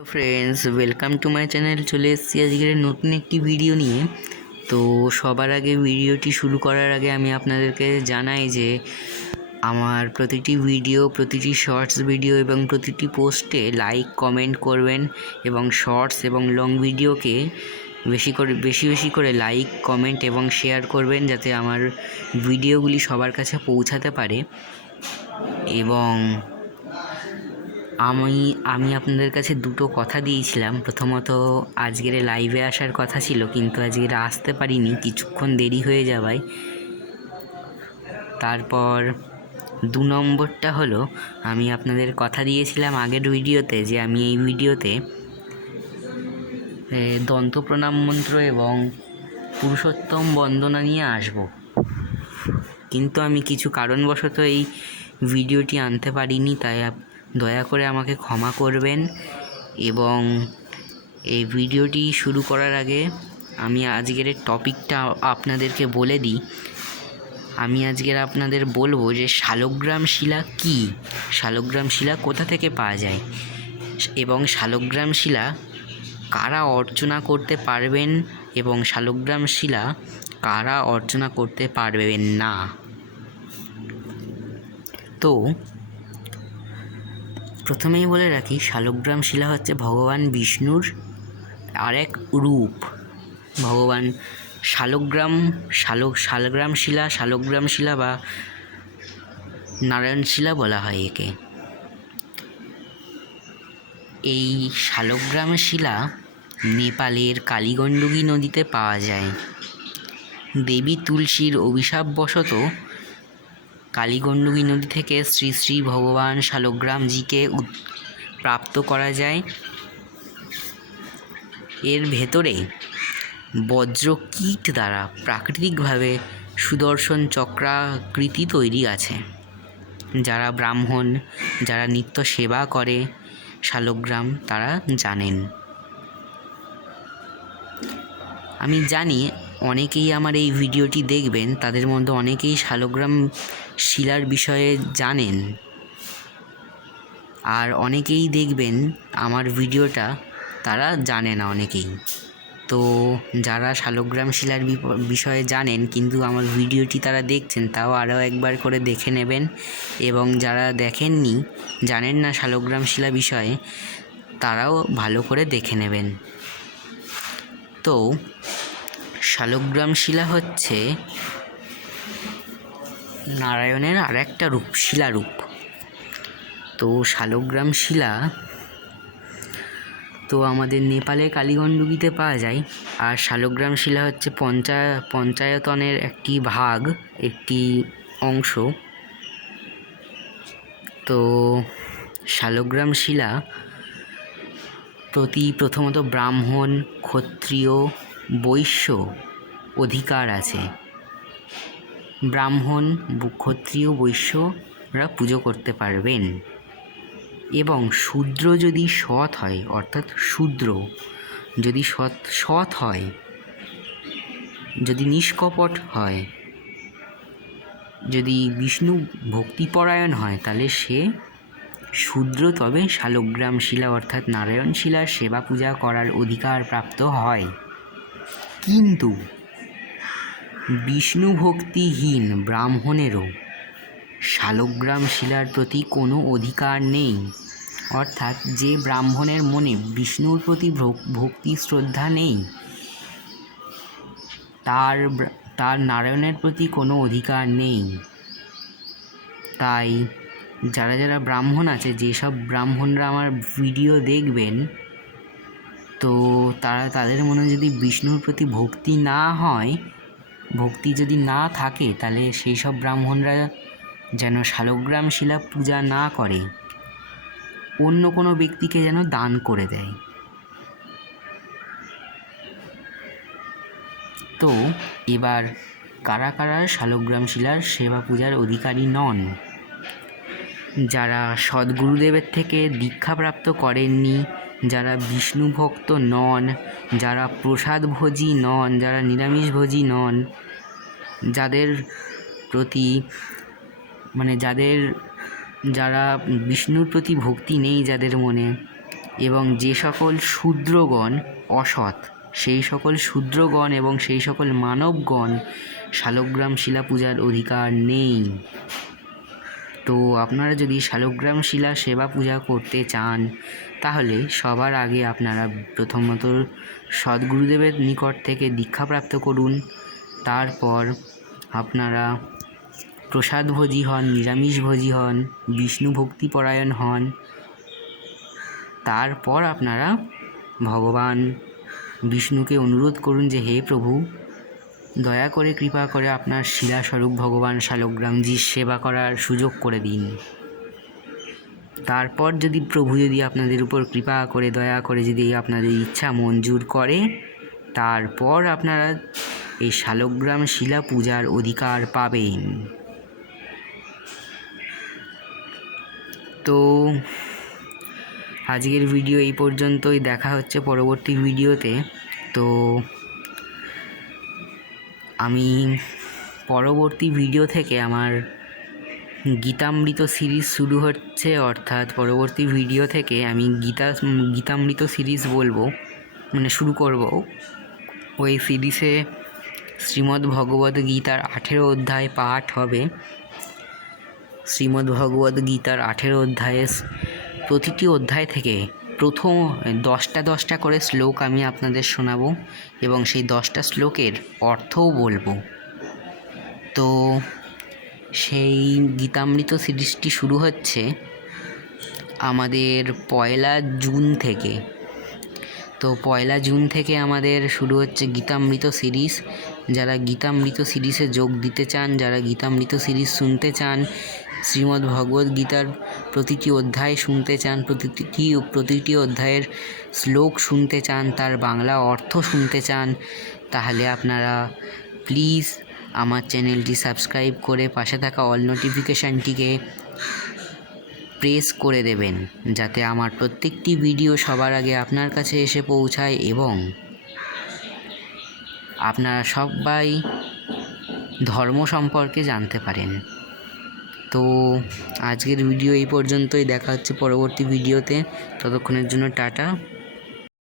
Friends welcome to my channel চলে এসেছি আজকের নতুন একটি ভিডিও নিয়ে। তো সবার আগে ভিডিওটি শুরু করার আগে আমি আপনাদেরকে জানাই যে, আমার প্রতিটি ভিডিও প্রতিটি শর্টস ভিডিও এবং প্রতিটি পোস্টে লাইক কমেন্ট করবেন এবং শর্টস এবং লং ভিডিওকে বেশি করে, বেশি বেশি করে লাইক কমেন্ট এবং শেয়ার করবেন যাতে আমার ভিডিওগুলি সবার কাছে পৌঁছাতে পারে। এবং আমি আমি আপনাদের কাছে দুটো কথা দিয়েছিলাম। প্রথমত, আজকের লাইভে আসার কথা ছিল, কিন্তু আজকের আসতে পারিনি, কিছুক্ষণ দেরি হয়ে যাওয়ায়। তারপর দু নম্বরটা হলো, আমি আপনাদের কথা দিয়েছিলাম আগের ভিডিওতে যে আমি এই ভিডিওতে দন্ত প্রণাম মন্ত্র এবং পুরুষোত্তম বন্দনা নিয়ে আসব। কিন্তু আমি কিছু কারণবশত এই ভিডিওটি আনতে পারিনি, তাই দয়া করে আমাকে ক্ষমা করবেন এবং এই ভিডিওটি শুরু করার আগে আমি আজকের টপিকটা আপনাদেরকে বলে দিই। আমি আজকের আপনাদের বলব যে শালগ্রাম শিলা কী? শালগ্রাম শিলা কোথা থেকে পাওয়া যায়? এবং শালগ্রাম শিলা কারা অর্চনা করতে পারবেন এবং শালগ্রাম শিলা কারা অর্চনা করতে পারবেন না? তো প্রথমেই বলে রাখি, শালগ্রাম শিলা হচ্ছে ভগবান বিষ্ণুর আরেক রূপ। ভগবান শালগ্রাম শালক শালগ্রাম শিলা শালগ্রাম শিলা বা নারায়ণ শিলা বলা হয় একে। এই শালগ্রাম শিলা নেপালের কালীগণ্ডকী নদীতে পাওয়া যায়। দেবী তুলসীর অভিশাপবশত কালীগণ্ডকী নদী থেকে শ্রী শ্রী ভগবান শালগ্রামজিকে প্রাপ্ত করা যায়। এর ভেতরে বজ্রকীট দ্বারা প্রাকৃতিকভাবে সুদর্শন চক্রাকৃতি তৈরি আছে। যারা ব্রাহ্মণ, যারা নিত্য সেবা করে, শালগ্রাম তারা জানেন। আমি জানি অনেকেই আমার এই ভিডিওটি দেখবেন, তাদের মধ্যে অনেকেই শালগ্রাম শিলার বিষয়ে জানেন। আর অনেকেই দেখবেন আমার ভিডিওটা, তারা জানে না অনেকেই। তো যারা শালগ্রাম শিলার বিষয়ে জানেন, কিন্তু আমার ভিডিওটি তারা দেখছেন, তাও আরও একবার করে দেখে নেবেন। এবং যারা দেখেননি, জানেন না শালগ্রাম শিলা বিষয়ে, তারাও ভালো করে দেখে নেবেন। তো শালগ্রাম শিলা হচ্ছে নারায়ণের আর একটা রূপ, শিলারূপ। তো শালগ্রাম শিলা তো আমাদের নেপালে কালীগণ্ডকীতে পাওয়া যায়। আর শালগ্রাম শিলা হচ্ছে পঞ্চা, পঞ্চায়তনের একটি ভাগ, একটি অংশ। তো শালগ্রাম শিলা প্রতি প্রথমত ব্রাহ্মণ, ক্ষত্রিয় বৈশ্য অধিকার আছে। ব্রাহ্মণ ক্ষত্রিয় বৈশ্যরা পুজো করতে পারবেন। এবং শূদ্র যদি সৎ হয়, অর্থাৎ শূদ্র, যদি সৎ সৎ হয়, যদি নিষ্কপট হয়, যদি বিষ্ণু ভক্তিপরায়ণ হয়, তাহলে সে শূদ্র, তবে শালগ্রাম শিলা, অর্থাৎ নারায়ণ শিলার সেবা পূজা করার অধিকার প্রাপ্ত হয়। কিন্তু বিষ্ণু ভক্তিহীন ব্রাহ্মণেরও শালগ্রাম শিলার প্রতি কোনো অধিকার নেই। অর্থাৎ যে ব্রাহ্মণের মনে বিষ্ণুর প্রতি ভক্তি শ্রদ্ধা নেই, তার তার নারায়ণের প্রতি কোনো অধিকার নেই। তাই যারা যারা ব্রাহ্মণ আছে, যেসব ব্রাহ্মণরা আমার ভিডিও দেখবেন তো তারা, তাদের মনে যদি বিষ্ণুর প্রতি ভক্তি না হয়, ভক্তি যদি না থাকে, তাহলে সেই সব ব্রাহ্মণরা যেন শালগ্রাম শিলা পূজা না করে, অন্য কোনো ব্যক্তিকে যেন দান করে দেয়। তো এবার কারা কারা শালগ্রাম শিলার সেবা পূজার অধিকারী নন? যারা সদ্গুরুদেবের থেকে দীক্ষাপ্রাপ্ত করেননি, যারা বিষ্ণু ভক্ত নন, যারা প্রসাদভোজী নন, যারা নিরামিষভোজী নন, যাদের প্রতি মানে যাদের, যারা বিষ্ণুর প্রতি ভক্তি নেই যাদের মনে, এবং যে সকল শূদ্রগণ অসৎ, সেই সকল শূদ্রগণ এবং সেই সকল মানবগণ শালগ্রাম শিলা পূজার অধিকার নেই। তো আপনারা যদি শালগ্রাম শিলা সেবা পূজা করতে চান, তাহলে সবার আগে আপনারা প্রথমত সদ্গুরুদেবের নিকট থেকে দীক্ষাপ্রাপ্ত করুন। তারপর আপনারা প্রসাদভোজী হন, নিরামিষভোজী হন, বিষ্ণু ভক্তিপরায়ণ হন। তারপর আপনারা ভগবান বিষ্ণুকে অনুরোধ করুন যে, হে প্রভু দয়া করে কৃপা করে আপনার শিলাস্বরূপ ভগবান শালগ্রামজির সেবা করার সুযোগ করে দিন। তারপর যদি প্রভু যদি আপনাদের উপর কৃপা করে, দয়া করে যদি আপনাদের ইচ্ছা মঞ্জুর করে, তারপর আপনারা এই শালগ্রাম শিলা পূজার অধিকার পাবেন। তো আজকের ভিডিও এই পর্যন্তই। দেখা হচ্ছে পরবর্তী ভিডিওতে। তো আমি পরবর্তী ভিডিও থেকে আমার গীতামৃত সিরিজ শুরু হচ্ছে, অর্থাৎ পরবর্তী ভিডিও থেকে আমি গীতা, গীতামৃত সিরিজ বলব মানে শুরু করব। ওই সিরিজে শ্রীমদ্ ভগবদ্ গীতার আঠেরো অধ্যায় পাঠ হবে। শ্রীমদ্ ভগবদ্ গীতার আঠেরো অধ্যায়ে প্রতিটি অধ্যায় থেকে প্রথম দশটা দশটা করে শ্লোক আমি আপনাদের শোনাবো এবং সেই দশটা শ্লোকের অর্থও বলব। তো সেই গীতামৃত সিরিজটি শুরু হচ্ছে আমাদের পয়লা জুন থেকে। তো পয়লা জুন থেকে আমাদের শুরু হচ্ছে গীতামৃত সিরিজ। যারা গীতামৃত সিরিজে যোগ দিতে চান, যারা গীতামৃত সিরিজ শুনতে চান শ্রীমদ্ ভগবদ্ গীতার প্রতিটি অধ্যায় শুনতে চান, প্রতিটি প্রতিটি অধ্যায়ের শ্লোক শুনতে চান, তার বাংলা অর্থ শুনতে চান, তাহলে আপনারা প্লিজ আমার চ্যানেলটি সাবস্ক্রাইব করে পাশে থাকা অল নোটিফিকেশানটিকে প্রেস করে দেবেন, যাতে আমার প্রত্যেকটি ভিডিও সবার আগে আপনার কাছে এসে পৌঁছায় এবং আপনারা সবাই ধর্ম সম্পর্কে জানতে পারেন। তো আজকের ভিডিও এই পর্যন্তই। দেখা হচ্ছে পরবর্তী ভিডিওতে। ততক্ষণের জন্য টাটা।